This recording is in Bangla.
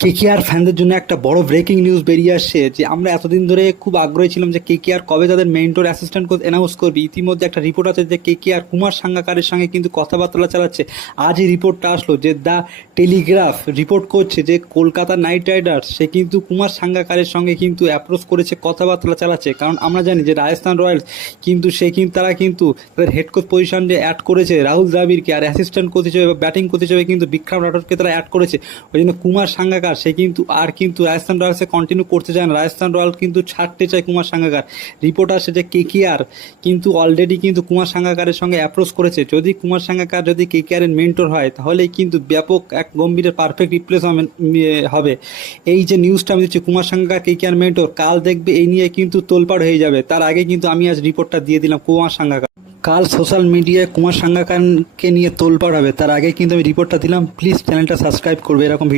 কেকেআর ফ্যানদের জন্য একটা বড় ব্রেকিং নিউজ বেরিয়ে আসছে যে আমরা এতদিন ধরে খুব আগ্রহী ছিলাম যে কেকেআর কবে তাদের মেন্টর অ্যাসিস্ট্যান্ট কোচ অ্যানাউন্স করবে। ইতিমধ্যে একটা রিপোর্ট আছে যে কেকেআর কুমার সাঙ্গাকারের সঙ্গে কিন্তু কথাবার্তা চালাচ্ছে। আজ এই রিপোর্টটা আসলো যে দ্য টেলিগ্রাফ রিপোর্ট করছে যে কলকাতা নাইট রাইডার্স সে কিন্তু কুমার সাঙ্গাকারের সঙ্গে কিন্তু অ্যাপ্রোচ করেছে, কথাবার্তা চালাচ্ছে। কারণ আমরা জানি যে রাজস্থান রয়্যালস কিন্তু তারা কিন্তু তাদের হেড কোচ পজিশনে অ্যাড করেছে রাহুল দ্রাবিড়কে, আর অ্যাসিস্ট্যান্ট কোচ হিসেবে বা ব্যাটিং কোচ হিসেবে কিন্তু বিক্রম রাঠোরকে তারা অ্যাড করেছে। ওই জন্য কুমার সাঙ্গাকার সে কিন্তু রাজস্থান রয়্যালসে কন্টিনিউ করতে চায় না। রাজস্থান রয়্যাল কিন্তু ছাড়তে চায় কুমার সাঙ্গাকার। রিপোর্ট আসছে যে কেকেআর কিন্তু অলরেডি কিন্তু কুমার সাঙ্গাকারের সঙ্গে অ্যাপ্রোচ করেছে। যদি কুমার সাঙ্গাকার যদি কেকেআরের মেন্টর হয় তাহলে কিন্তু ব্যাপক এক গম্ভীরের পারফেক্ট রিপ্লেসমেন্ট হবে। এই যে নিউজটা আমি দিচ্ছি কুমার সাঙ্গাকার কেকেআর মেন্টর, কাল দেখবে এই নিয়ে কিন্তু তোলপাড় হয়ে যাবে। তার আগে কিন্তু আমি আজ রিপোর্টটা দিয়ে দিলাম কুমার সাঙ্গাকার কাল সোশ্যাল মিডিয়ায় কুমার সাঙ্গাকারকে নিয়ে তোলপাড় হবে, তার আগে কিন্তু আমি রিপোর্টটা দিলাম। প্লিজ চ্যানেলটা সাবস্ক্রাইব করবে এরকম ভিডিও।